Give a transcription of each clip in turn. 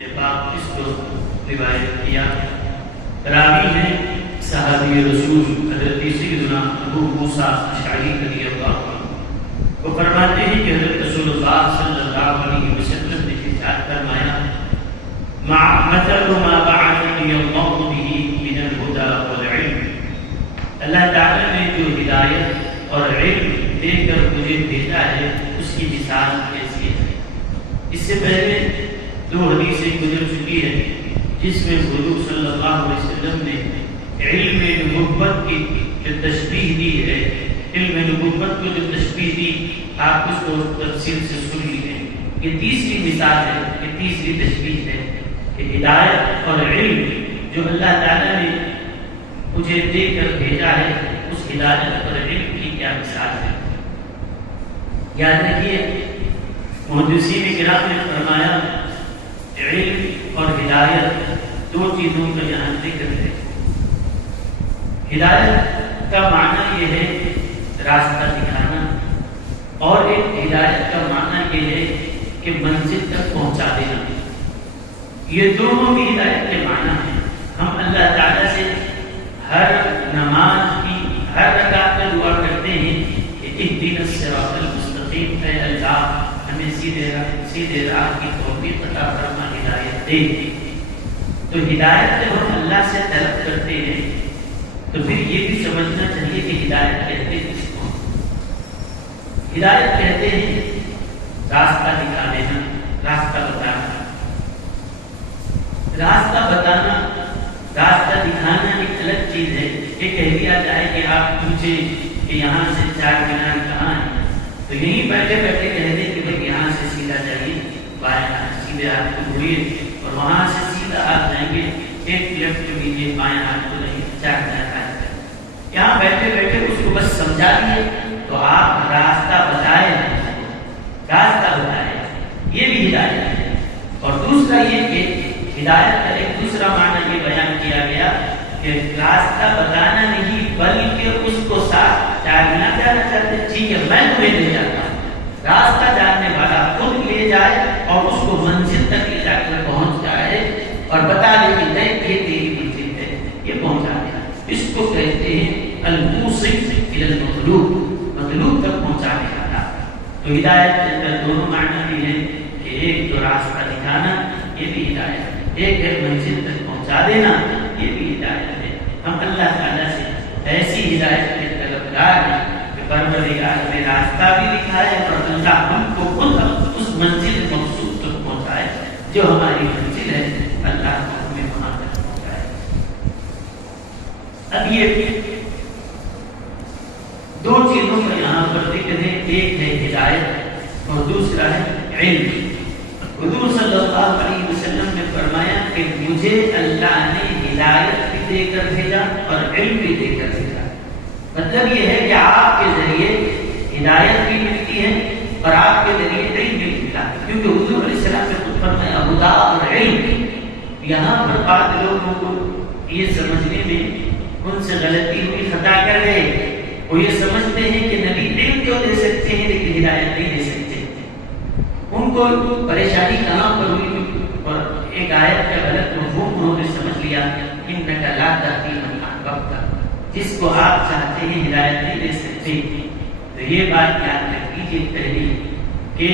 اس کو روایت کیا راوی ہیں صحابی رسول حضرت سیدنا ابو موسیٰ اشعری رضی اللہ عنہ، وہ فرماتے ہیں کہ حضرت رسول اللہ صلی اللہ علیہ وسلم نے ارشاد فرمایا مثل ما بعثني الله به من الهدى والعلم، اللہ تعالیٰ نے جو ہدایت اور علم دے کر مجھے بھیجا ہے اس کی مثال کیسی ہے۔ اس سے پہلے دو حدیثیں گزر چکی ہے جس میں حضور صلی اللہ علیہ وسلم نے علم نبوت کی جو تشبیہ دی ہے، علم نبوت کو جو تشبیہ دی آپ اس کو تفصیل سے سن لیجیے۔ یہ تیسری مثال ہے، یہ تیسری تشبیہ ہے کہ ہدایت اور علم جو اللہ تعالیٰ نے مجھے دے کر بھیجا ہے اس ہدایت اور علم کی کیا مثال ہے۔ یاد رکھیے محدثین کرام نے فرمایا علم اور ہدایت دو چیزوں کا یہاں ذکر ہے۔ ہدایت کا معنی یہ ہے راستہ دکھانا، اور ایک ہدایت کا معنی یہ ہے کہ منزل تک پہنچا دینا۔ یہ دونوں بھی ہدایت کے معنی ہیں۔ ہم اللہ تعالیٰ سے ہر نماز کی ہر رکعت میں دعا کرتے ہیں کہ اہدنا الصراط المستقیم، اے اللہ ہمیں سیدھے راہ کی توفیق عطا فرما، ہدایت دے۔ تو ہدایت جب ہم اللہ سے طلب کرتے ہیں تو پھر یہ بھی سمجھنا چاہیے کہ ہدایت کہتے ہیں کس کو؟ ہدایت کہتے ہیں راستہ دکھا دینا، راستہ بتانا۔ راستہ بتانا، راستہ دکھانا ایک الگ چیز ہے۔ یہ کہہ دیا جائے کہ آپ پوچھیں کہ یہاں سے چار مینار کہاں ہے تو یہیں بیٹھے بیٹھے کہہ دیں کہ بھائی یہاں سے سیدھا جائیے، بائیں ہاتھ سیدھے ہاتھ کو گھوریے اور وہاں سے سیدھا ہاتھ جائیں گے، ایک لیفٹ لیجیے، بائیں ہاتھ کو نہیں، چار مینار آئے۔ یہاں بیٹھے بیٹھے اس کو بس سمجھا دیے تو آپ راستہ بتائے، راستہ بتائے، یہ بھی ہدایت ہے۔ اور دوسرا یہ کہ ہدایت کا ایک دوسرا معنی یہ بیان کیا گیا کہ راستہ بتانا نہیں بلکہ اس کو ساتھ چارنا جانا چاہتے، ٹھیک ہے میں تمہیں لے جاتا ہوں، راستہ جاننے والا خود لے جائے اور اس کو منزل تک لے جا کر پہنچ جائے اور بتا دے کہ دیکھ یہ تیری منزل ہے، یہ پہنچا دیا۔ اس کو کہتے ہیں الموصل الی المطلوب، مطلوب تک پہنچانے والا۔ تو ہدایت کے اندر دونوں معنی بھی ہیں کہ ایک تو راستہ دکھانا، یہ بھی ہدایت ہے، ایک ہے منزل تک پہنچا دینا، یہ بھی ہدایت ہے۔ ہم اللہ تعالیٰ سے ایسی ہدایت کے طلبگار ہیں کہ پروردگار نے راستہ بھی دکھائے اور اللہ ہم کو خود اس منزل مقصود تک پہنچائے جو ہماری منزل ہے، اللہ کو ہمیں وہاں تک پہنچائے۔ اب یہ دو چیزوں کا یہاں پر ذکر ہے، ایک ہے ہدایت اور دوسرا ہے علم۔ حضور صلی اللہ علیہ وسلم نے فرمایا کہ مجھے اللہ نے ہدایت بھی دے کر بھیجا اور علم بھی دے کر بھیجا۔ مطلب یہ ہے کہ آپ کے ذریعے ہدایت بھی ملتی ہے اور آپ کے ذریعے علم بھی ملتا ہے، کیونکہ حضور علیہ السلام نے خود فرمایا ہدیٰ اور علم۔ یہاں پر بعض لوگوں کو یہ سمجھنے میں ان سے غلطی ہوئی، خطا کر گئے۔ وہ یہ سمجھتے ہیں کہ نبی علم کیوں دے سکتے ہیں لیکن ہدایت نہیں دے سکتے۔ ان کو پریشانی کہاں پر ہوئی اور ایک آیت کا غلط مفہوم انہوں نے سمجھ لیا، انک لا تہدی من احببت، جس کو آپ چاہتے ہیں ہدایت نہیں دے سکتے۔ تو یہ بات یاد رکھ لیجیے پہلے کہ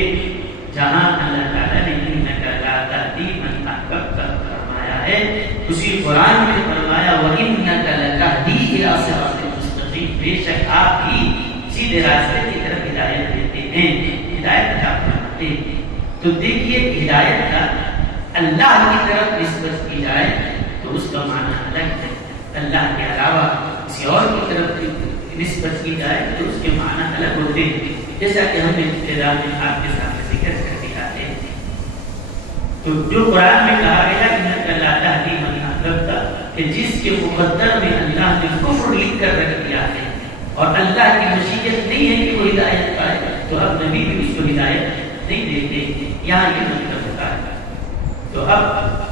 جہاں اللہ تعالیٰ نے انک لا تہدی من احببت فرمایا ہے، اسی قرآن میں فرمایا وانک لتہدی الی صراط مستقیم، بے شک آپ ہی سیدھے راستے کی طرف ہدایت دیتے ہیں، ہدایت کا فرماتے ہیں۔ تو دیکھیے ہدایت کا اللہ کی طرف نسبت کی جائے تو اس کا معنی الگ ہے، اللہ کے علاوہ کسی اور کی طرف نسبت کی جائے تو اس کے معنی الگ ہوتے ہیں، جیسا کہ ہم نے ابتدا میں آپ کے سامنے ذکر کر دیا ہے۔ تو جو قرآن میں کہا گیا انک لا تہدی من احببت، کہ جس کے مقدر میں اللہ نے کفر لکھ کر رکھ دیا ہے اور اللہ کی مشیت نہیں ہے کہ وہ ہدایت پائے، تو اب نبی بھی اس کو ہدایت نہیں دیتے، یہاں یہ مطلب ہوتا ہے۔ تو اب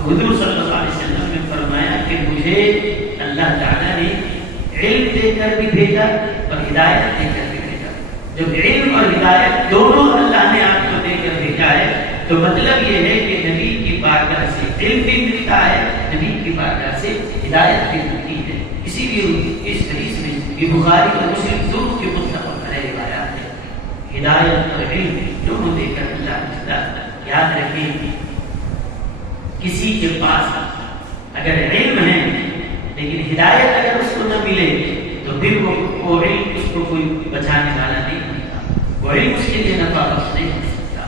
حضور صلی اللہ علیہ وسلم نے فرمایا کہ مجھے اللہ تعالیٰ نے علم دے کر بھی بھیجا اور ہدایت دے کر بھی بھیجا۔ جب علم اور ہدایت دونوں اللہ نے آپ کو دے کر بھیجا ہے تو مطلب یہ ہے کہ نبی کی بارگاہ سے علم بھی ملتا ہے، نبی کی بارگاہ سے ہدایت بھی ملتی ہے۔ اسی لیے اس حدیث میں یہ بخاری اور مسلم دونوں کے متفق علیہ روایات ہے، ہدایت اور علم دونوں دے کر اللہ یاد رکھیں، کسی کے پاس اگر علم ہے لیکن ہدایت اگر اس کو نہ ملے تو پھر وہ علم اس کو کوئی بچانے والا نہیں ہوتا، وہ علم اس کے لیے نفع بخش نہیں ہو سکتا۔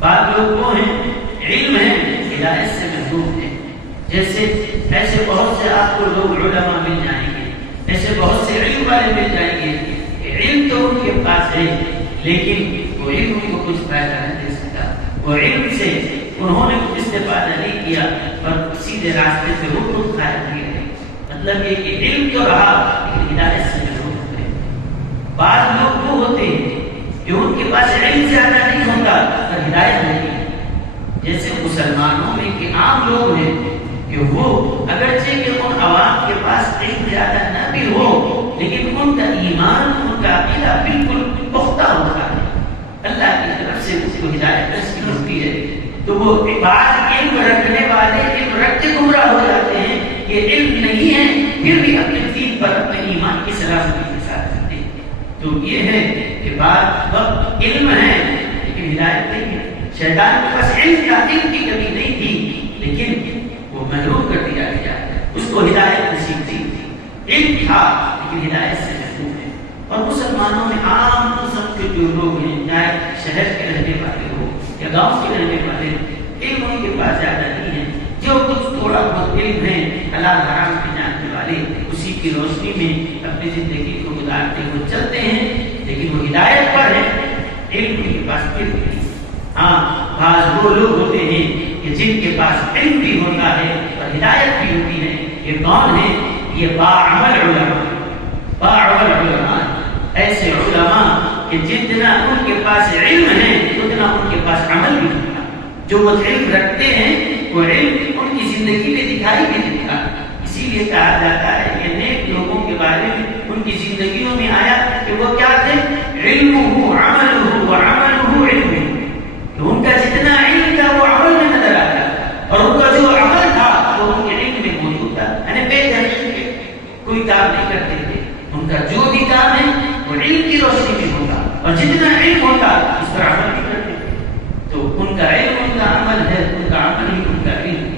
بعض لوگ وہ ہیں علم ہے ہدایت سے محروم ہے، جیسے ایسے بہت سے آپ کو لوگ علماء مل جائیں گے، ایسے بہت سے علم والے مل جائیں گے، علم تو ان کے پاس ہے لیکن وہ علم ان کو کچھ فائدہ نہیں دے سکتا، وہ علم سے انہوں نے کچھ استفادہ نہیں کیا اور سیدھے راستے سے وہ خود خارج نہیں گئے۔ مطلب یہ کہ علم تو رہا لیکن ہدایت سے محروم ہو گئے۔ بعض لوگ وہ ہوتے ہیں جو ان کے پاس علم زیادہ نہیں ہوتا اور ہدایت نہیں، جیسے مسلمانوں میں کہ عام لوگ ہیں کہ وہ اگرچہ کہ ان عوام کے پاس علم زیادہ نہ بھی ہو لیکن ان کا ایمان، ان کا عقیدہ بالکل پختہ ہوتا ہے، اللہ کی طرف سے اس کو ہدایت نصیب ہوتی ہے، تو وہ بعض علم رکھنے والے علم رکھتے گمراہ ہو جاتے ہیں، یہ علم نہیں ہے پھر بھی اپنے دین پر اپنے ایمان کی سلامتی کے ساتھ رہتے ہیں۔ تو یہ ہے کہ بعض وقت علم ہے لیکن ہدایت نہیں ہے۔ شیطان کے پاس علم کی کمی نہیں تھی لیکن وہ محروم کر دیا گیا، اس کو ہدایت نصیب نہیں تھی، علم تھا لیکن ہدایت سے محروم ہے۔ اور مسلمانوں میں عام قسم کے جو لوگ ہیں، چاہے شہر کے رہنے والے ہو یا گاؤں کے رہنے والے، علم ان کے پاس زیادہ نہیں ہے، جو کچھ تھوڑا بہت علم ہے حلال حرام کے جاننے والے اسی کی روشنی میں اپنی زندگی کو گزارتے ہوئے چلتے ہیں، لیکن وہ ہدایت پر ہے، علم ان کے پاس پھر نہیں۔ ہاں بعض وہ لوگ ہوتے ہیں کہ جن کے پاس علم بھی ہوتا ہے اور ہدایت بھی ہوتی ہے، یہ کون ہے؟ یہ باعمل علماء، باعمل علماء، ایسے علماء کہ جتنا ان کے پاس علم ہے اتنا ان کے پاس عمل بھی ہوتا، جو وہ علم رکھتے ہیں وہ علم ان کی زندگی میں دکھائی بھی دیتا۔ اسی لیے کہا جاتا ہے کہ نیک لوگوں کے بارے میں ان کی زندگیوں میں آیا کہ وہ کیا تھے؟ علمہ عملہ وعملہ علمہ، تو ان کا جتنا علم تھا وہ عمل میں نظر آتا اور ان کا جو عمل تھا وہ ان کے علم میں موجود تھا، یعنی بے تحقیق کوئی کام نہیں کرتے تھے، ان کا جو بھی کام ہے وہ علم کی روشنی میں ہوگا اور جتنا علم ہوتا اس پر عمل بھی کرتے تھے۔ تو ان کا علم ان کا عمل ہے، ان کا عمل ہی ان کا علم۔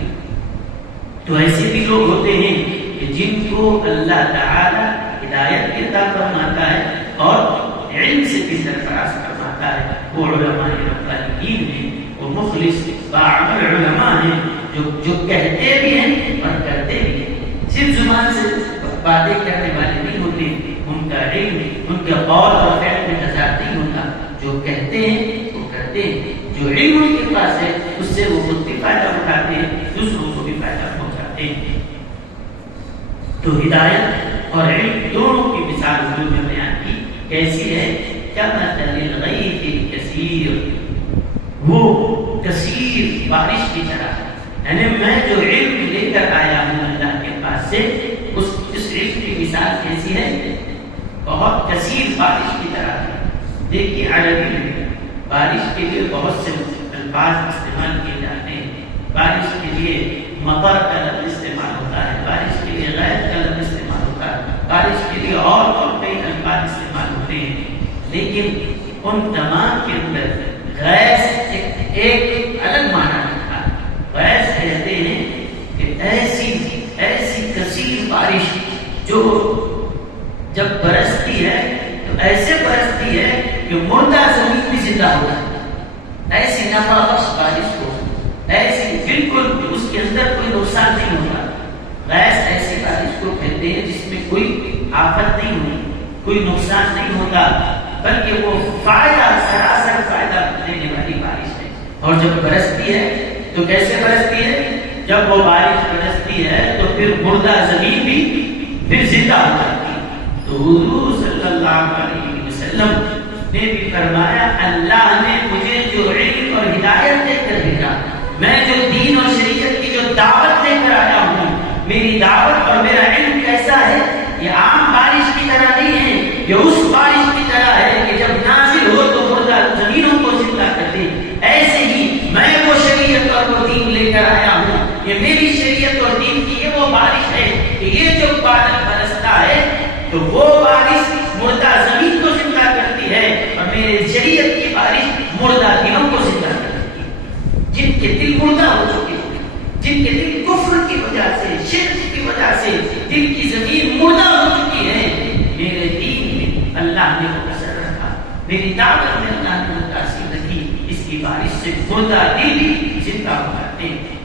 تو ایسے بھی لوگ ہوتے ہیں کہ جن کو اللہ تعالی ہدایت عطا فرماتا ہے اور علم سے بھی سرفراز فرماتا ہے، وہ علماء ربانیین ہیں، وہ مخلص باعمل علماء ہیں، جو کہتے بھی ہیں اور کرتے بھی ہیں، صرف زبان سے باتیں کرنے والے نہیں ہوتے، ان کا علم ان کے قول اور فعل میں تضاد نہیں ہوتا، جو کہتے ہیں وہ کرتے ہیں، جو علم ان کے پاس ہے اس سے وہ خود بھی فائدہ اٹھاتے ہیں، دوسروں کو بھی فائدہ پہنچاتے ہیں۔ تو ہدایت اور علم دونوں کی مثال حضور نے بیان کی، کیسی ہے؟ کمثل الغیث الکثیر، وہ کثیر بارش کی طرح، یعنی میں جو علم لے کر آیا ہوں اللہ کے پاس سے، اس علم کی مثال کیسی ہے؟ بہت کثیر بارش کی طرح ہے۔ دیکھیے عربی میں بارش کے لیے بہت سے الفاظ استعمال کیے جاتے ہیں، بارش کے لیے مطر کا لفظ استعمال ہوتا ہے، بارش کے لیے غیث کا لفظ استعمال ہوتا ہے، بارش کے لیے اور کئی الفاظ استعمال ہوتے ہیں، لیکن ان تمام کے اندر غیث ایک الگ معنی رکھتا ہے۔ غیث کہتے ہیں کہ ایسی کثیر بارش جو جب برستی ہے تو ایسے برستی ہے کہ مردہ زمین بھی زندہ ہوتا ہے، ایسی نفع بخش بارش کو، ایسی بالکل اس کے اندر کوئی نقصان نہیں ہوتا۔ غیث ایسی بارش کو کہتے ہیں جس میں کوئی آفت نہیں ہوتی، کوئی نقصان نہیں ہوتا، بلکہ وہ فائدہ، سراسر فائدہ دینے والی بارش ہے۔ اور جب برستی ہے تو کیسے برستی ہے؟ جب وہ بارش برستی ہے تو پھر مردہ زمین بھی پھر زندہ ہو جاتی ہے۔ تو حضور صلی اللہ علیہ وسلم نے بھی فرمایا، اللہ نے مجھے جو علم اور ہدایت دے کر بھیجا، میں جو دین اور شریعت کی جو دعوت لے کر آیا ہوں، میری دعوت اور میرا علم کیسا ہے؟ یہ عام بارش کی طرح نہیں ہے، یہ اس بارش کی طرح ہے کہ جب نازل ہو تو مردہ زمینوں کو زندہ کر دے۔ ایسے ہی میں وہ شریعت اور وہ دین لے کر آیا ہوں، وہ بارش ہے کہ یہ جو بادل برستا ہے تو وہ بارش مردہ زمین کو زندہ کرتی ہے، اور میرے شریعت کی بارش مردہ دلوں کو زندہ کرتی ہے، جن کے دل مردہ ہو چکے ہیں، جن کے دل کفر کی وجہ سے، شرک کی وجہ سے دل کی زمین مردہ ہو چکی ہے، میرے دین میں اللہ نے وہ اثر رکھا، میری دعوت میں اللہ نے تاثیر رکھی، اس کی بارش سے مردہ دل بھی زندہ ہو جاتے ہیں۔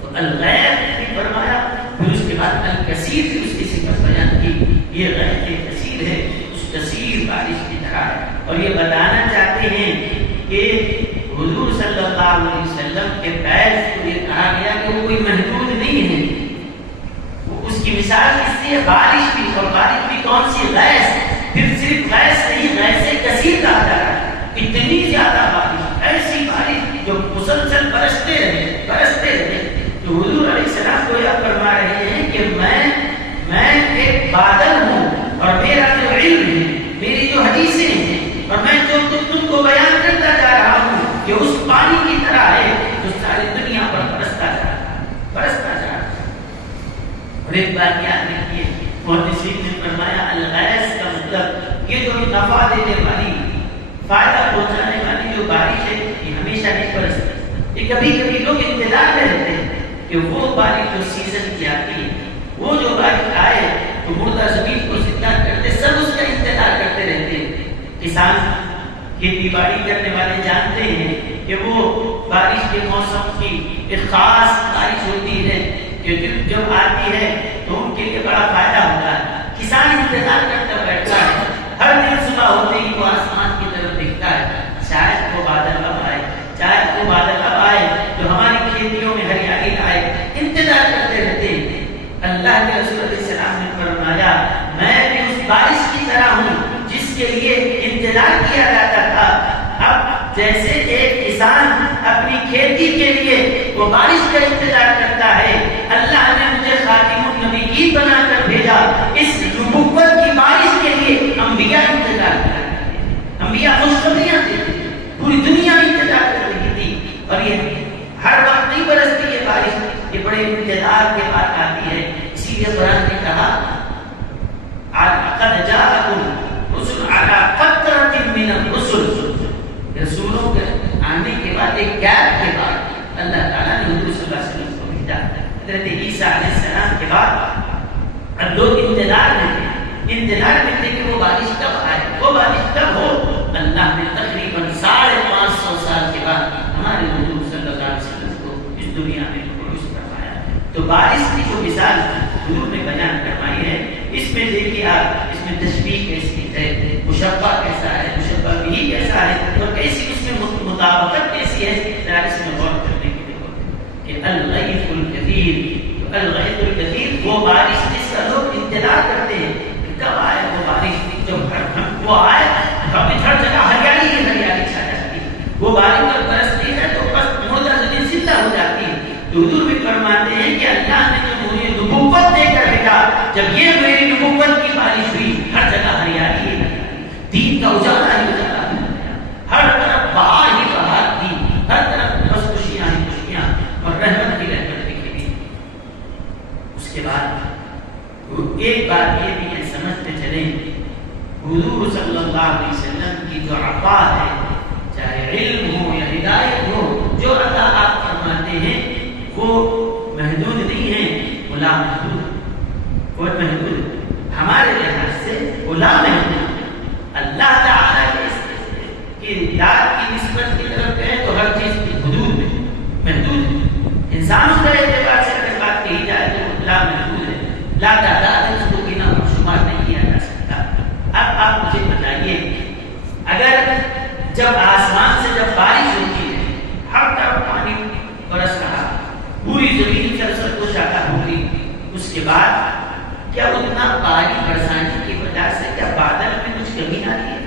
تو الغیب بھی فرمایا، پھر اس کے بعد الکثیر بھی اس کی صفت بیان کی، یہ غیب کثیر ہے، اس کثیر بارش کی طرح ہے۔ اور یہ بتانا چاہتے ہیں کہ حضور صلی اللہ علیہ وسلم کے فیض کو یہ کہا گیا کہ وہ کوئی محدود نہیں ہے، وہ اس کی مثال اس سے بارش بھی، اور بارش بھی کون سی؟ غیث، پھر صرف غیث نہیں، غیث کثیر کہا جا رہا ہے، اتنی زیادہ بارش، ایسی بارش جو مسلسل برستے رہے۔ تو حضور علیہ السلام کو یہ فرما رہے ہیں کہ میں ایک بادل ہوں، اور میرا جو علم ہے، میری جو حدیثیں ہیں، اور میں جو تم کو بیان کرتا جا رہا ہوں کہ اس پانی کی طرح ہے جو ساری دنیا پر برستا جا رہا ہے۔ اور ایک بات یاد رکھیے، محدثین نے فرمایا الغیث کا مطلب یہ جو نفع دینے والی، فائدہ پہنچانے والی جو بارش ہے، یہ ہمیشہ نہیں برستی، یہ کبھی کبھی لوگ انتظار میں رہتے ہیں کہ وہ بارش جو سیزن کی آتی ہے، وہ جو بارش آئے تو مردہ زمین کو زندہ کرتے، سب اس کا انتظار کرتے رہتے ہیں۔ کسان کھیتی باڑی کرنے والے جانتے ہیں کہ وہ بارش کے موسم کی ایک خاص بارش ہوتی ہے کہ جب آتی ہے تو ان کے لیے بڑا فائدہ ہوتا ہے۔ کسان انتظار کرتا بیٹھتا ہے، ہر دن صبح ہوتے ہی وہ آسمان کی طرف دیکھتا ہے، شاید وہ بادل اب آئے، شاید وہ بادل اب آئے جو ہماری کھیتیوں میں ہریالی لائے، انتظار کرتے رہتے ہیں۔ اللہ کے رسول علیہ السلام نے فرمایا میں بھی اس بارش کی طرح ہوں جس کے لیے انتظار کیا جاتا تھا۔ اب جیسے ایک کسان اپنی کھیتی کے لیے وہ بارش کا انتظار کرتا ہے، اللہ نے مجھے خاتم النبیین بنا کر بھیجا اس نبوت کی بارش کے لیے۔ انبیاء انتظار کرتے ہیں، انبیاء خوشخبریاں دیتے ہیں، پوری دنیا انتظار کر رہی تھی، اور یہ ہر وقت نہیں برستی یہ بارش، یہ بڑے انتظار کے بعد آتی ہے۔ اسی لیے قرآن نے کہا قد جاءکم رسل علی فترۃ من الرسل، رسولوں کے آنے کے بعد، ایک گیپ کے بعد اللہ تعالیٰ نے حضور صلی اللہ علیہ وسلم کو بھیجا۔ حضرت عیسیٰ علیہ السلام کے بعد اب لوگ انتظار میں تھے کہ وہ بارش کب آئے، وہ بارش کب ہو۔ اللہ نے تقریباً 550 سال کے بعد ہمارے حضور صلی اللہ علیہ وسلم کو اس دنیا میں مبعوث فرمایا۔ تو بارش کی جو مثال حضور نے بیان فرمائی ہے، اس میں دیکھیے آپ، اس میں تشبیہ کیسی ہے، مشبہ کیسا ہے، مشبہ بھی کیسا ہے، اور کیسی اس میں مطابقت کیسی ہے، ذرا اس میں غور کرنے کی ضرورت ہے کہ الغیث الکثیر، الغیث الکثیر وہ بارش جس کا لوگ انتظار کرتے ہیں کہ کب آئے وہ بارش، جب وہ آئے ہر جگہ ہریالی ہی ہریالی چھا جاتی ہے، وہ بارش جب برستی ہے تو بس مردہ زمین زندہ ہو جاتی ہے۔ تو حضور بھی فرماتے ہیں کہ اللہ نے جو مجھے نبوت دے کر بھیجا، جب یہ میری نبوت کی بارش ہوئی، ہر جگہ ہریالی ہی ہریالی، دین کا اجالا ہی اجالا، ہر طرف بہار ہی بہار تھی، ہر طرف بس خوشیاں ہی خوشیاں، اور رحمت ہی رحمت دکھی دی۔ اس کے بعد ایک بات یہ بھی ہے، سمجھتے چلیں حضور صلی اللہ علیہ وسلم کی جو عطا ہے، چاہے علم ہو یا ہدایت ہو، جو عطا آپ فرماتے ہیں وہ محدود نہیں ہے، وہ لامحدود، وہ محدود ہمارے لحاظ سے وہ لامحدود۔ اللہ تعالیٰ کی ذات کی نسبت کی طرف کہیں تو ہر چیز کی حدود میں محدود ہے، انسانوں کے اعتبار سے اگر بات کہی جائے تو وہ لامحدود ہے، لا تعداد ہے، اس کو گنا اور شمار نہیں کیا جا سکتا۔ اب آپ مجھے بتائیے، اگر جب آسمان سے جب بارش ہوتی ہے، ہر طرف پانی برس رہا، پوری زمین سرسبز و شاداب ہو گئی، اس کے بعد کیا اتنا پانی برسانے کی وجہ سے کیا بادل میں کچھ کمی آئی ہے؟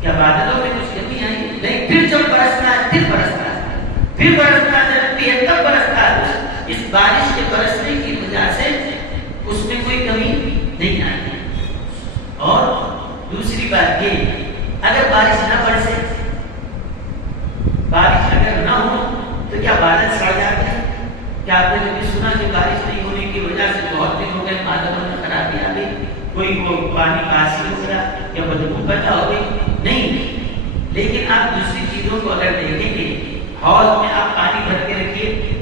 کیا بادلوں میں کچھ کمی آئی ہے؟ نہیں، پھر جب برسنا ہے پھر برستا ہے، پھر برسنا ضروری ہے تب برستا ہے۔ اس بارش کے برسنے کی وجہ سے اس میں کوئی کمی نہیں آئی ہے۔ اور دوسری بات یہ، اگر بارش نہ برسے، بارش اگر نہ ہو تو کیا بادل چھا جاتے ہیں؟ کیا آپ نے کبھی سنا کہ بارش نہیں ہونے کی وجہ سے بہت دن ہو گئے مادہ میں خرابی آ گئی، کوئی وہ پانی باسی ہو گیا یا بدبو پیدا ہو گئی؟ نہیں. لیکن آپ دوسری چیزوں کو اگر دیکھیں گے، حوض میں آپ پانی بھر کے رکھیے،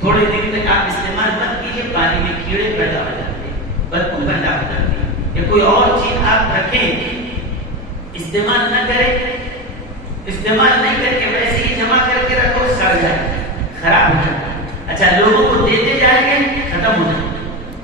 تھوڑے دن تک آپ استعمال مت کیجیے، پانی میں کیڑے پیدا ہو جاتے ہیں، بدبو پیدا ہو جاتی ہے. یا کوئی اور چیز آپ رکھیں، استعمال نہ کریں، استعمال نہیں کر کے ویسے ہی جمع کر کے رکھو، سڑ جائے، خراب ہو جائے. اچھا، لوگوں کو دیتے جائیں گے، ختم ہو جائے.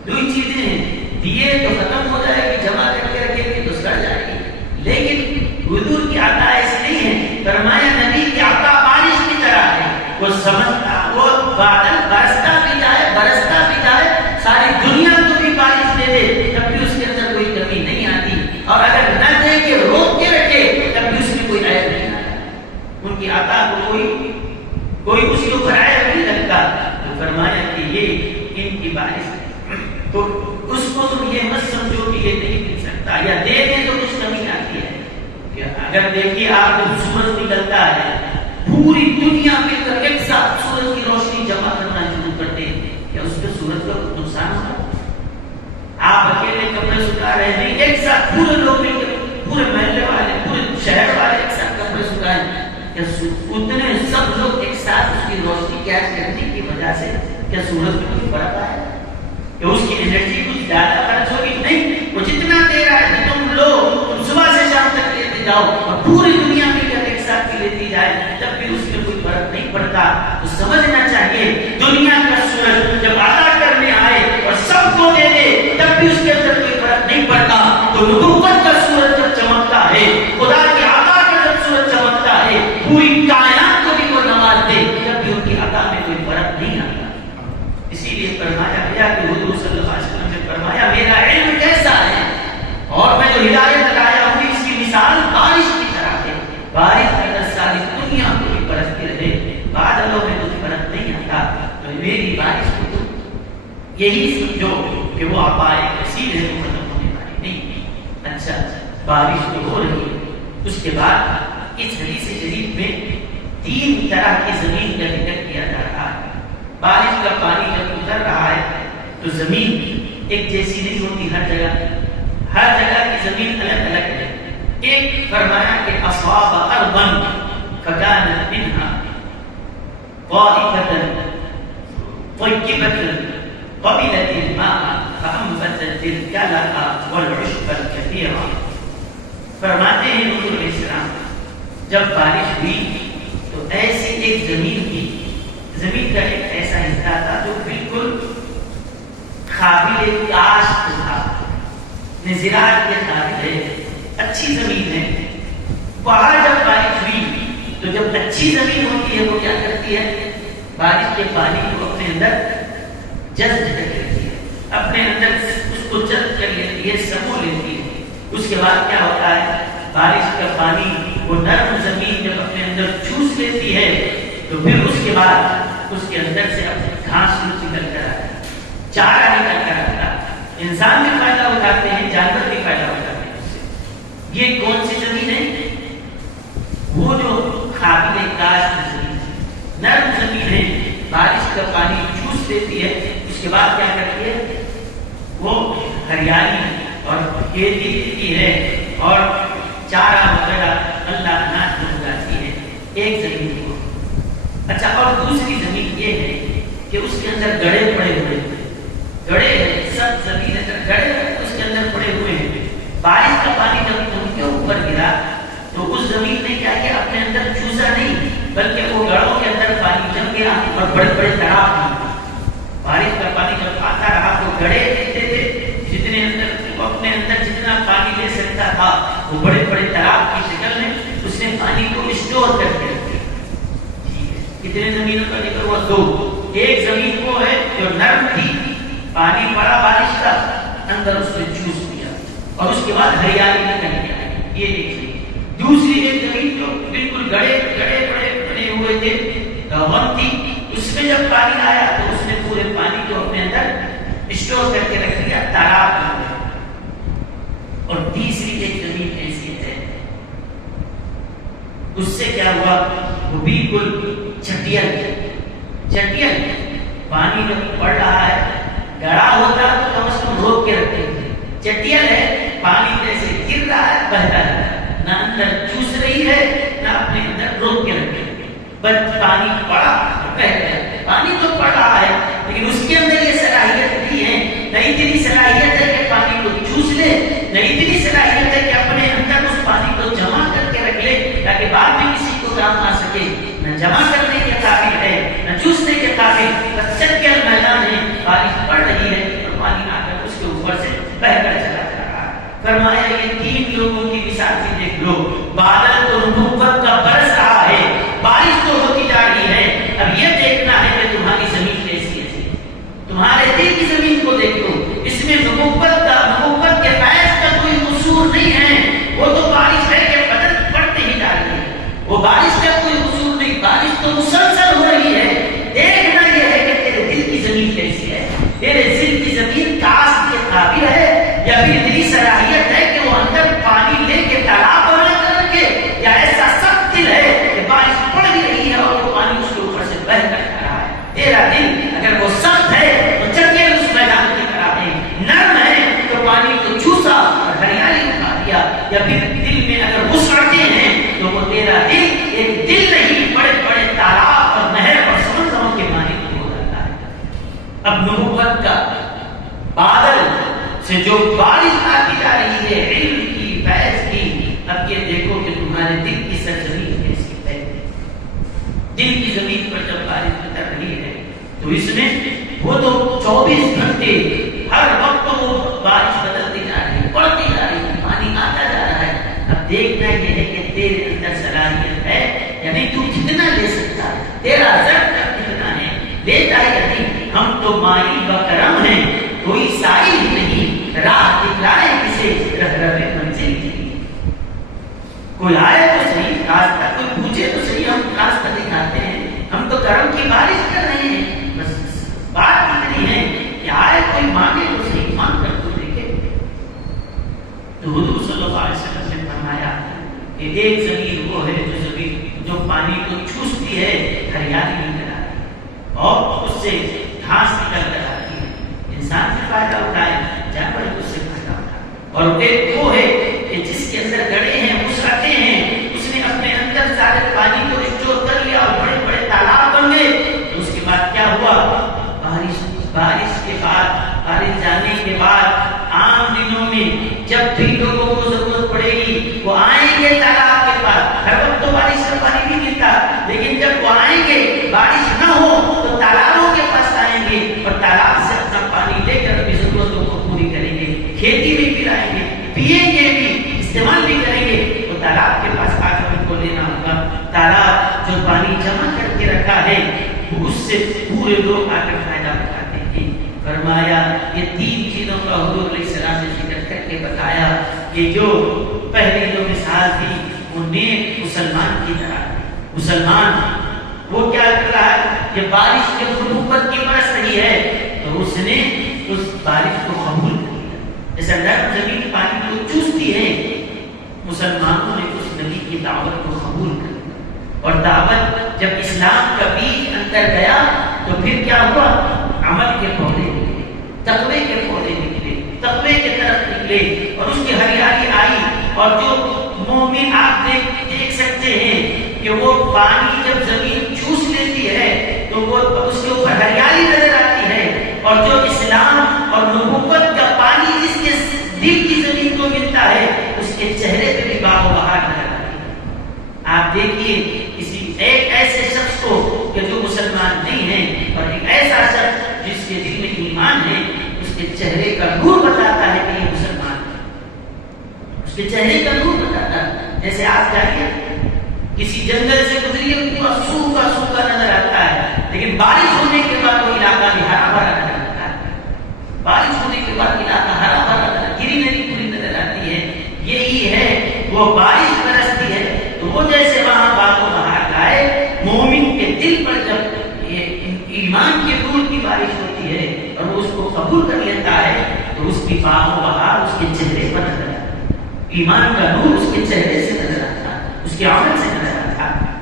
دو ہی چیزیں ہیں، دیے تو ختم ہو جائے گی، جمع کر کے رکھیں گے تو سڑ جائے گی. لیکن حضور کی عطا ایسی نہیں ہے. فرمایا نبی کی عطا بارش کی طرح ہے، وہ سمجھتا، وہ بادل برستا بھی جائے، برستا بھی جائے، ساری دنیا کو بھی بارش دے دے، تب بھی اس کے اندر کوئی کمی نہیں آتی. اور اگر نہ دے کے روک کے رکھے، تب بھی اس میں کوئی عیب نہیں آتا. ان کی عطا کو کوئی اس کے اوپر عیب نہیں لگتا. تو فرمایا کہ یہ ان کی بارش ہے، تو اس کو تم یہ مت سمجھو کہ یہ نہیں مل سکتا، یا دے دیں تو کچھ کمی آتی ہے. اگر دیکھیے آپ جب سورج نکلتا ہے، پوری دنیا مل کر ایک ساتھ سورج کی روشنی جمع کرنا شروع کرتے ہیں، کیا اس پہ سورج کا نقصان ہوگا؟ آپ اکیلے کپڑے سکھا رہے ہیں، ایک ساتھ پورے لوگ مل کے، پورے محلے والے، پورے شہر والے ایک ساتھ کپڑے سکھائیں، کیا اتنے سب لوگ ایک ساتھ اس کی روشنی کیچ کرنے کی وجہ سے کیا سورج میں کوئی فرق آیا؟ کہ اس کی انرجی کچھ زیادہ خرچ ہوگی؟ نہیں. وہ جتنا دے رہا ہے، تم لوگ صبح سے شام تک لیتے جاؤ اور پوری دنیا میں کیا ایک ساتھ کی لیتی جائے، تب بھی اس میں کوئی فرق نہیں پڑتا. تو سمجھنا چاہیے دنیا کا سورج جب عطا کرنے آئے اور سب کو دے دے، تب بھی اس کے اندر کوئی فرق نہیں پڑتا. تو نبوت کا سورج جب چمکتا ہے، خدا کی عطا کا جب سورج چمکتا ہے، پوری کائنات کو بھی وہ نواز دے، تب بھی ان کی عطا میں کوئی فرق نہیں آتا. اسی لیے فرمایا گیا کہ حضور صلی اللہ علیہ وسلم نے فرمایا میرا علم کیسا ہے اور میں جو ہدایت لایا ہوں اس کی مثال بارش کی طرح ہے. بارش اگر ساری دنیا کو بھی برستی رہے، بادلوں میں کچھ فرق نہیں آتا، تو میری بارش کو تم یہی سمجھو کہ وہ آبائے کثیر ہے، وہ ختم ہونے والی نہیں. اچھا، بارش تو ہو رہی ہے. اس کے بعد اس حدیث شریف میں 3 طرح کی زمین کا ذکر کیا جا رہا ہے. بارش کا پانی جب اتر رہا ہے تو زمین ایک جیسی نہیں ہوتی، ہر جگہ کی زمین الگ الگ ہے. ایک فرمایا کہ اصاب ارضا فكانت منها طائفة طيبة قبلت الماء فأنبتت الكلأ والعشب الكثير. فرماتے ہیں حضور علیہ السلام جب بارش ہوئی تو ایسی ایک زمین کا ایک ایسا حصہ تھا جو بالکل قابل کاشت تھا، زراعت کے قابل ہے، اچھی زمین ہے. وہاں جب بارش ہوئی تو جب اچھی زمین ہوتی ہے وہ کیا کرتی ہے؟ بارش کے پانی کو اپنے اندر جذب کر لیتی ہے، اپنے اندر اس کو جذب کر لیتی ہے، سمو لیتی ہے. اس کے بعد کیا ہوتا ہے؟ بارش کا پانی وہ نرم زمین جب اپنے اندر چوس لیتی ہے تو پھر اس کے بعد اس کے اندر سے گھاس نکل کر آتا ہے، چارہ نکل کر آتا ہے. انسان بھی فائدہ اٹھاتے ہیں، جانور بھی فائدہ اٹھاتے ہیں اس سے. یہ کون سی زمین ہے؟ وہ جو قابل کاشت زمین، نرم زمین ہے، بارش کا پانی چوس لیتی ہے. اس کے بعد کیا کرتی ہے؟ وہ ہریالی اور کھیتی دیتی ہے اور چارہ وغیرہ اللہ اناج بن جاتی ہے ایک زمین کو. اچھا، اور دوسری زمین یہ ہے کہ اس کے اندر گڑھے پڑے ہوئے ہیں، گڑھے ہیں، سب زمین گڑھے اس کے اندر پڑے ہوئے ہیں. بارش کا پانی جب ان کے اوپر گرا تو اس زمین نے کیا کیا؟ اپنے اندر چوسا نہیں بلکہ وہ گڑھوں کے اندر پانی جم گیا اور بڑے بڑے تالاب ہوئے. بارش کا پانی جب آتا رہا تو گڑھے دیتے تھے، جتنے اندر وہ اپنے اندر جتنا پانی لے سکتا تھا وہ بڑے بڑے تالاب کی شکل میں اس نے پانی کو اسٹور کر کے رکھا. کتنے زمینوں کا ذکر ہوا؟ 2. ایک زمین وہ ہے جو نرم تھی، پانی پڑا بارش کا، اندر اس نے چوس دیا اور اس کے بعد ہریالی نکل کے آئی، یہ ایک زمین. دوسری ایک زمین جو بالکل گڑھے بنے ہوئے تھے، گہن تھی، اس میں جب پانی آیا تو اس نے پورے پانی کو اپنے اندر اسٹور کر کے رکھ دیا، تالاب بن گئے. اور تیسری ایک زمین ایسی ہے اس سے کیا ہوا؟ وہ بالکل چٹیل پانی جب پڑ رہا ہے، گڑا ہوتا تو کم از کم روک کے رکھتے تھے. چٹیل ہے، پانی جیسے گر رہا ہے بہتا ہے، نہ اندر چوس رہی ہے نہ اپنے اندر روک کے رکھے. بس پانی پڑا تو بہ گیا. پانی تو پڑ رہا ہے لیکن اس کے اندر یہ صلاحیت بھی ہے، نہ اتنی صلاحیت ہے کہ پانی کو چوس لے، نہ اتنی صلاحیت ہے کہ اپنے اندر اس پانی کو جمع کر کے رکھ لے تاکہ بعد میں کسی کو کام آ سکے. نہ جمع کرنے کے قابل ہے نہ چوسنے کے قابل. بس چٹیل میدان ہے، بارش پڑ رہی ہے اور پانی آ کر اس کے اوپر سے بہ کر چلا جا رہا ہے. فرمایا یہ تین لوگوں کی مثال بھی دیکھ لو. بادل تو نبوت کا برس رہا ہے، بارش تو ہوتی جا رہی ہے. اب یہ دیکھنا ہے کہ تمہاری زمین کیسی ہے. تمہارے دل کی زمین کو دیکھو، اس میں نبوت کے فیض کا کوئی قصور نہیں ہے. وہ تو بارش ہے کہ بدل پڑتے ہی جا رہی ہے، وہ بارش کا کوئی قصور نہیں. بارش تو مسلسل ہو رہی ہے. دیکھنا یہ ہے کہ تیرے دل کی زمین کیسی ہے. تیرے دل کی زمین کاشت کے قابل ہے یا پھر اتنی صلاحیت ہے کہ وہ اندر پانی لے کے تالاب بنا کر رکھے، یا ایسا سخت دل ہے کہ بارش پڑ بھی رہی ہے اور وہ پانی اس کے اوپر سے بہ کر جا رہا ہے. تیرا دل اگر وہ سخت ہے تو چٹیل اس میدان کی طرح ہے، نرم ہے تو پانی کو چوسا اور ہریالی اٹھا دیا. یا پھر دل میں اگر وسعتیں ہیں تو وہ تیرا دل ایک دل نہیں، بڑے بڑے تالاب اور نہر اور سمندروں کے مالک ہو جاتا ہے. اب نبوت کا بادل سے جو بارش آتی جا رہی ہے علم کی، فیض کی، اب یہ دیکھو کہ تمہارے دل کی سرزمین کیسی ہے. دل کی زمین پر جب بارش اتر رہی ہے تو اس میں وہ تو 24 گھنٹے ہر وقت وہ بارش بدلتی جا رہی ہے، پڑتی جا رہی ہے، پانی آتا جا رہا ہے. اب دیکھنا یہ ہے کہ تیرے اندر صلاحیت ہے یعنی تو کتنا لے سکتا ہے، تیرا ضرب کتنا ہے، لیتا ہے یا نہیں. ہم تو مائی بکرم ہیں، کوئی سائل ہی نہیں، راہ دکھلائے کسے رہ منزل کی. کوئی آئے تو صحیح راستہ، کوئی پوچھے تو صحیح، ہم راستہ دکھاتے ہیں. ہم تو کرم کی بارش کر رہے ہیں. بس بات اتنی ہے کہ آئے کوئی مانگے تو صحیح، مانگ کر تو دیکھے. تو حضور صلی اللہ علیہ وسلم نے فرمایا کہ ایک زمین وہ ہے جو پانی کو چوستی ہے، ہریالی نکل آتی ہے اور اس سے گھاس نکل کر آتی ہے. انسان سے فائدہ اٹھائے، جانور اس سے فائدہ اٹھائے. اور ایک وہ ہے کہ جس کے اندر گڑے ہیں، وسعتیں ہیں، اس نے اپنے اندر سارے پانی کو اسٹور کر لیا اور بڑے بڑے تالاب بن گئے. تو اس کے بعد کیا ہوا؟ بارش کے بعد، بارش جانے کے بعد عام دنوں میں جب بھی لوگوں کو ضرورت پڑے گی وہ آئیں گے تالاب کے پاس. ہر وقت تو بارش کا پانی نہیں ملتا، لیکن جب وہ آئیں گے بارش نہ ہو تو تالابوں کے پاس آئیں گے اور تالاب سے اپنا پانی لے کر اپنی ضرورتوں کو پوری کریں گے. کھیتی بھی پلائیں گے، پیئیں گے بھی، استعمال بھی کریں گے. تو تالاب کے پاس آ کر ان کو لینا ہوگا. تالاب جو پانی جمع کر کے رکھا ہے اس سے پورے لوگ آ کر فائدہ اٹھاتے ہیں. فرمایا یہ تین چیزوں کا حضور علیہ السلام نے ذکر کر کے بتایا کہ جو پہلی جو مثال تھی وہ نیک مسلمان کی طرح. مسلمان وہ کیا کر رہا ہے کہ بارش کے نبوت کی برس رہی ہے تو اس نے اس بارش کو قبول کر لیا. جیسا نرم زمین پانی کو چوستی ہے، مسلمانوں نے اس نبی کی دعوت کو قبول کر لیا. اور دعوت جب اسلام کا بیج اندر گیا تو پھر کیا ہوا؟ عمل کے پودے نکلے، تقوی کے پودے نکلے، تقوی کی طرف نکلے اور اس کی ہریالی آئی. اور جو مومن آپ دیکھ سکتے ہیں کہ وہ پانی جب زمین چوس لیتی ہے تو وہ اس کے اوپر ہریالی نظر آتی ہے. اور جو اسلام اور نبوت کا پانی جس کے دل کی زمین کو ملتا ہے اس کے چہرے پہ بھی باغ و بہار نظر آتی ہے. آپ دیکھیے کسی ایک ایسے شخص کو کہ جو مسلمان نہیں ہے اور ایک ایسا شخص جس کے دل میں ایمان ہے، اس کے چہرے کا نور بتاتا ہے کہ یہ مسلمان ہے. اس کے چہرے کا نور بتاتا ہے. جیسے آپ جائیے کسی جنگل سے گزریے، پورا سوکھا سوکھا نظر آتا ہے، لیکن بارش ہونے کے بعد وہ علاقہ بھی ہرا بھرا نظر آتا ہے. بارش ہونے کے بعد علاقہ ہرا بھرا نظر، گرینری پوری نظر آتی ہے. یہی ہے وہ بارش برستی ہے تو وہ جیسے وہاں باغ و بہار لائے، مومن کے دل پر جب یہ ایمان کے نور کی بارش ہوتی ہے اور وہ اس کو قبول کر لیتا ہے تو اس کی باغ و بہار اس کے چہرے پر نظر آتا ہے. ایمان کا نور اس کے چہرے سے نظر آتا ہے، اس کے عمل سے نظر آتا ہے.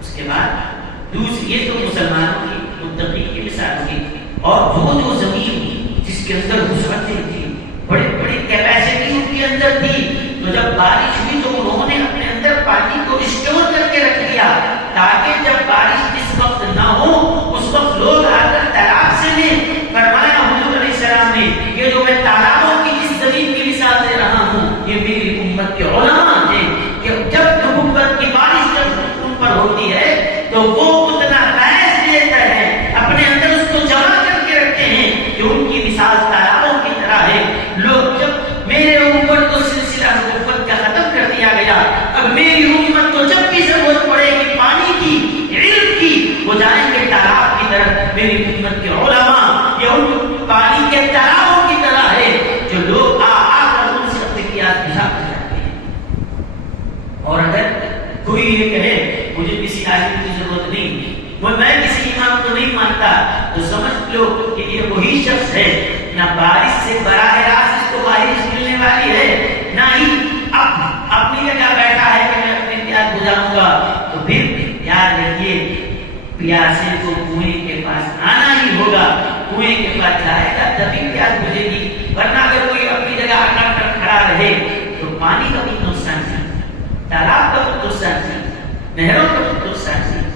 اس کے بعد دوسری، یہ تو مسلمانوں کی متقی کی مثال ہوگی. اور وہ جو زمین جس کے اندر وسعتیں تھی، بڑے بڑے کیپیسٹی ان کے اندر تھی، تو جب بارش ہوئی تو انہوں نے اپنے اندر پانی کو اسٹور کر کے رکھ لیا تاکہ جب بارش اس وقت نہ ہو اس وقت لوگ آ کر تالاب سے لیں۔ فرمایا حضور علیہ السلام نے یہ جو میں تالابوں کی جس زمین کی مثال دے رہا ہوں یہ میری امت کے علماء ہیں کہ جب نبوت کی بارش جب ان پر ہوتی ہے تو وہ اتنا فیض لیتا ہے، اپنے اندر اس کو جمع کر کے رکھتے ہیں کہ ان کی مثال تالابوں کی طرح ہے۔ لوگ جب میرے اوپر تو سلسلہ نبوت کا ختم کر دیا گیا، اب میری امت کو جب بھی ضرورت پڑے گی پانی کی، علم کی، وہ جائیں گے تالاب کی طرف۔ میری امت کے علماء یہ ان پانی کے تالابوں کی طرح ہے جو لوگ آ کر ان سے اپنی پیاس بجھا کر جاتے ہیں۔ اور اگر کوئی یہ کہے مجھے کسی عالم کی ضرورت نہیں، میں کسی امام کو نہیں مانتا، تو سمجھ لو کہ یہ وہی شخص ہے نہ بارش سے براہ راست اس کو بارش ملنے والی ہے، نہ ہی اپنی جگہ بیٹھا ہے کہ میں اپنی پیاس بجھاؤں گا۔ تو پھر یاد رکھیے پیاسے کو کنویں کے پاس آنا ہی ہوگا، کنویں کے پاس جائے گا تبھی پیاس بجھے گی، ورنہ اگر کوئی اپنی جگہ آ کر کھڑا رہے تو پانی کا بھی نقصان نہیں، تالاب کا بھی نقصان نہیں، نہروں کا بھی نقصان نہیں۔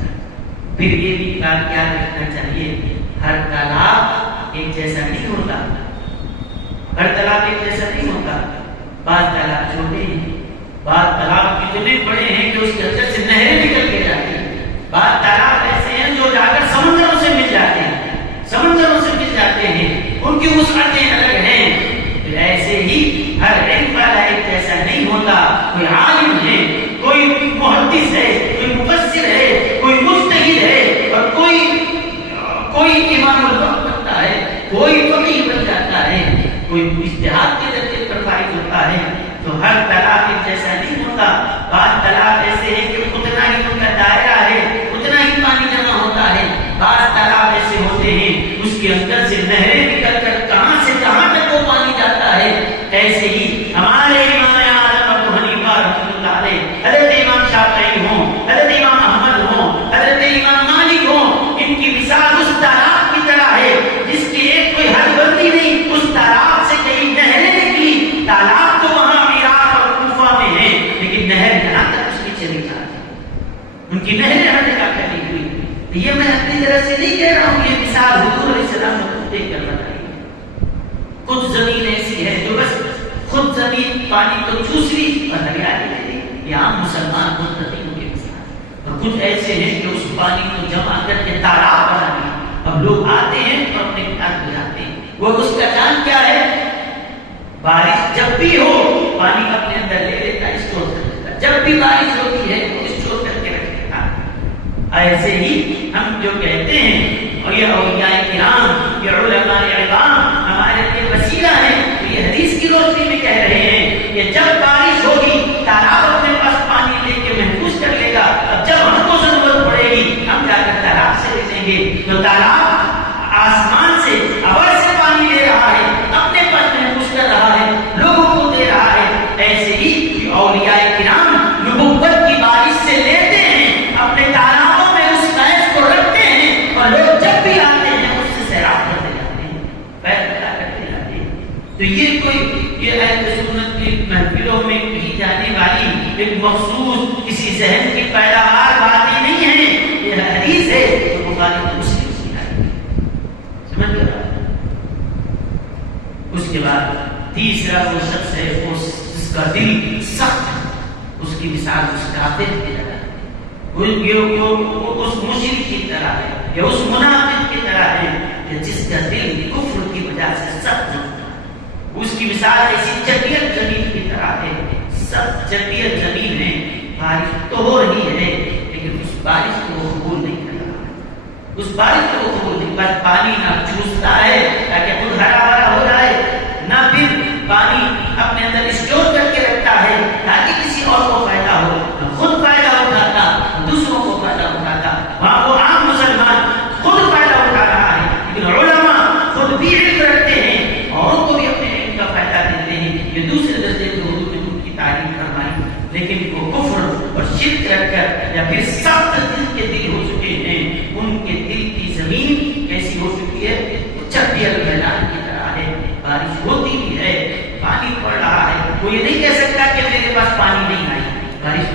پھر یہ بھی بات یاد رکھنا چاہیے ہر تالاب ایک جیسا نہیں ہوتا، ہر تالاب ایک جیسا نہیں ہوتا۔ بعض تالاب چھوٹے ہیں، بعض تالاب اتنے بڑے ہیں کہ اس کے اندر سے نہریں نکل کے جاتی ہیں، بعض تالاب ایسے ہیں جو جا کر سمندروں سے مل جاتے ہیں، سمندروں سے مل جاتے ہیں، ان کی وسعتیں الگ ہیں۔ ایسے ہی ہر علم والا ایک جیسا نہیں ہوتا، کوئی عالم ہے، کوئی محدث ہے، کوئی مفسر ہے، کوئی مجتہد ہے، اور کوئی امام الوقت بنتا ہے، کوئی فقیہ بن جاتا ہے، کوئی اجتہاد کے درجے پر فائز ہوتا ہے۔ تو ہر تالاب ایک جیسا نہیں ہوتا، بعض تالاب ایسے ہیں کہ اتنا ہی ان کا دائرہ ہے، اتنا ہی پانی جمع ہوتا ہے، بعض تالاب ایسے ہوتے ہیں اس کے اندر سے نہریں نکل کر کہاں سے کہاں تک وہ پانی جاتا ہے۔ ایسے ہی ہمارے امام اعظم ابو حنیفہ رحمۃ اللہ علیہ، حضرت امام شافعی ہوں، حضرت امام احمد ہوں، حضرت امام مالک ہوں، ان کی مثال اس تالاب کی طرح ہے جس کی ایک کوئی حد بندی نہیں، اس تالاب سے کئی نہریں نکلی۔ تالاب تو وہاں عراق اور کوفہ میں ہے لیکن نہر یہاں تک اس کی چلی جاتی ہے، ان کی نہریں ہر جگہ پھیلی ہوئی۔ یہ میں اپنی طرح سے نہیں کہہ رہا ہوں، یہ مثال حضور علیہ السلام نے خود دیکھ کر بتائی۔ کچھ زمین ایسی ہے جو بس خود زمین پانی کو چوس لی اور ہریالی لے لی، یہ عام مسلمان منتظم کے مثال۔ اور کچھ ایسے ہیں کہ اس پانی کو جمع کر کے تالاب بنا لی، اب لوگ آتے ہیں اور اپنے پیاس بجھاتے ہیں۔ وہ اس کا کام کیا ہے؟ بارش جب بھی ہو پانی اپنے اندر لے لیتا، اسٹور کر لیتا، جب بھی بارش ہوتی ہے وہ اسٹور کر کے رکھ لیتا۔ ایسے ہی ہم جو کہتے ہیں اور یہ اولیاء کرام، یہ علماء اعظام ہمارے لیے وسیلہ ہیں، تو یہ حدیث کی روشنی میں کہہ رہے ہیں کہ جب بارش ہوگی تالاب اپنے پاس پانی لے کے محفوظ کر لے گا، اب جب ہم کو ضرورت پڑے گی ہم جا کر تالاب سے لے لیں گے۔ تو تالاب آسمان سے ابر سے پانی لے رہا ہے، اپنے پاس محفوظ کر رہا ہے، لوگوں کو دے رہا ہے۔ ایسے ہی اولیاء کرام نبوت کی بارش سے لیتے ہیں، اپنے تالابوں میں اس فیض کو رکھتے ہیں، اور لوگ جب بھی آتے ہیں اس سے سیراب کرتے جاتے ہیں، فیض پیدا کرتے جاتے ہیں۔ تو یہ کوئی اہل سنت کی محفلوں میں کی جانے والی ایک مخصوص کسی ذہن کی پیداوار باتیں نہیں ہے، یہ حدیث ہے جو بخاری اور مسلم سے آئی ہے۔ سمجھ گئے؟ اس کے بعد تیسرا وہ شخص ہے جس کا دل سخت ہے، اس کی مثال اس کافر کی طرح ہے، اس مشرک کی طرح ہے یا اس منافق کی طرح ہے کہ جس کا دل کفر کی وجہ سے سخت ہے۔ اس کی مثال ایسی چٹیل زمین کی طرح ہے، سخت چٹیل زمین ہے، بارش تو ہو رہی ہے لیکن اس بارش کو وہ قبول نہیں کر رہا، اس بارش کو وہ قبول نہیں، بس پانی نہ چوستا ہے تاکہ خود ہرا بھرا ہو جائے، نہ پھر پانی اپنے اندر اسٹور کر کے رکھتا ہے تاکہ کسی اور کو فائدہ ہو، نہ خود فائدہ اٹھاتا دوسروں کو فائدہ اٹھاتا۔ وہاں وہ عام مسلمان خود فائدہ اٹھا رہا ہے، لیکن علماء خود بھی علم رکھتے ہیں اور کو بھی اپنے علم کا فائدہ دیتے ہیں۔ یہ دوسرے درجے کے حضور نے ان کی تعریف فرمائی، لیکن وہ کفر اور شرک رکھ کر یا پھر سخت دل کے دل ہو چکے ہیں، ان کے دل کی زمین کیسی ہو چکی ہے؟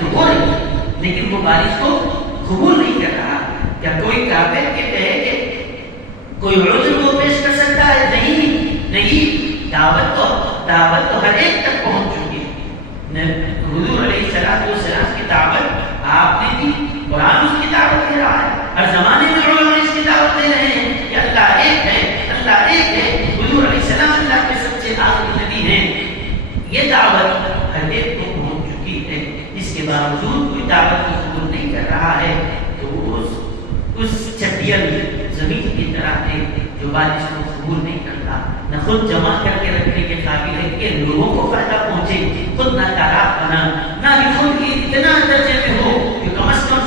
تو ہو رہی ہے لیکن وہ بارش کو قبول نہیں کر رہا. کیا کوئی کافر کے کہے کہ کوئی عذر وہ پیش کر سکتا ہے؟ نہیں. دعوت تو ہر ایک تک پہنچ چکی ہے. حضور علیہ السلام کی دعوت آپ نے دی، قرآن اس کی دعوت دے رہا ہے، ہر زمانے میں علماء اس کی دعوت دے رہے ہیں کہ اللہ ایک ہے، اللہ ایک ہے. حضور علیہ السلام اللہ کے سب سے آخری نبی ہیں. یہ دعوت ہر ایک کو پہنچ چکی ہے. اس کے باوجود کوئی دعوت کو قبول نہیں کر رہا ہے تو اس چٹیل زمین کی طرح ہے جو بارش کو قبول نہیں کرتا، نہ خود جمع کر کے رکھنے کے قابل ہے کہ لوگوں کو فائدہ پہنچے، خود نہ تالاب بنا، نہ ہی خود اتنا درجے میں ہو کہ کم از کم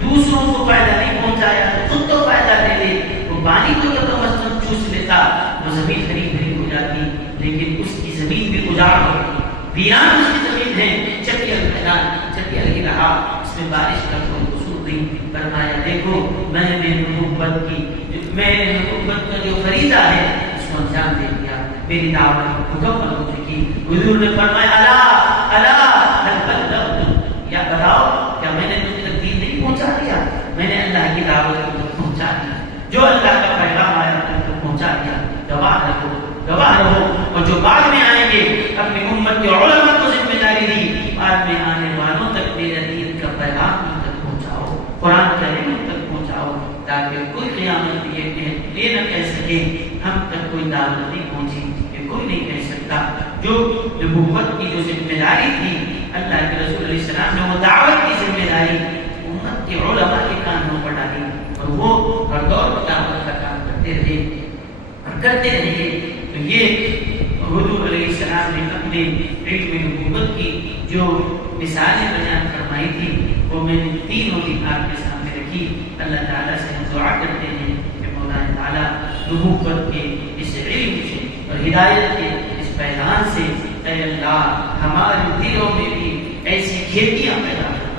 دوسروں کو فائدہ نہیں پہنچایا تو خود تو فائدہ لے لے. وہ پانی کو تو کم از کم چوس لیتا، وہ زمین ہری بھری ہو جاتی، لیکن اس کی زمین بھی اجاڑ ہوتی، ویران اس کی زمین ہے، چٹیل میدان، چٹیل ہی رہا، اس میں بارش کا کوئی قصور نہیں. فرمایا دیکھو میں نے نبوت کا جو فریضہ ہے اس کو انجام دے دیا، میری دعوت مکمل ہو چکی. حضور نے فرمایا یا بتاؤ کیا میں نے تم تک دین نہیں پہنچا دیا؟ میں نے اللہ کی دعوت کو تک پہنچا دیا، جو اللہ کا پیغام آیا تم تک پہنچا دیا. گواہ رہو. اور جو بعد میں آئیں گے اپنی امت کے علماء کو ذمہ داری دی، بعد میں آنے والوں تک میرے دین کا پیغام تم تک پہنچاؤ، قرآن کریم تک پہنچاؤ، تاکہ کوئی قیامت یہ نہ کہہ سکے ہم تک کوئی دعوت نہیں پہنچی. یہ کوئی نہیں کہہ سکتا. جو نبوت کی جو ذمہ داری تھی اللہ کے رسول علیہ السلام نے وہ دعوت کی ذمہ داری امت کے علماء کے کانوں پر ڈالی اور وہ ہر دور میں دعوت کا کام کرتے رہے. تو یہ حضور علیہ السلام نے اپنے علم نبوت کی جو مثالیں بیان فرمائی تھی وہ میں نے تینوں دن آپ کے سامنے رکھی. اللہ تعالیٰ سے ہم دعا کرتے ہیں کہ مولا تعالیٰ نبوت کے اس علم سے اور ہدایت کے اس پیغام سے اے اللہ ہمارے دلوں میں بھی ایسی کھیتیاں پیدا کرنا،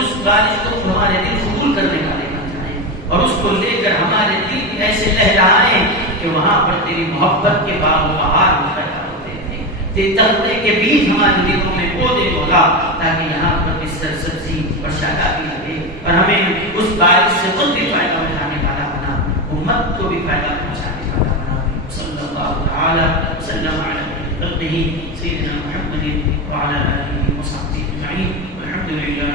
اس بارش کو ہمارے دل قبول کرنے والے بن جائیں اور اس کو لے کر ہمارے دل ایسے لہرائیں کہ وہاں پر تیری محبت کے باغ و بہار پیدا ہوتے ہیں. تیرے تقوی کے بیج ہمارے دلوں میں بو دے مولا تاکہ یہاں پر بھی سرسبزی اور شادابی لگے اور ہمیں اس بارش سے خود بھی فائدہ اٹھانے والا بنا، امت کو بھی فائدہ پہنچانے والا بنا. صلی اللہ تعالی وسلم علی خلقہ سیدنا محمد وعلی آلہ وصحبہ اجمعین والحمد للہ.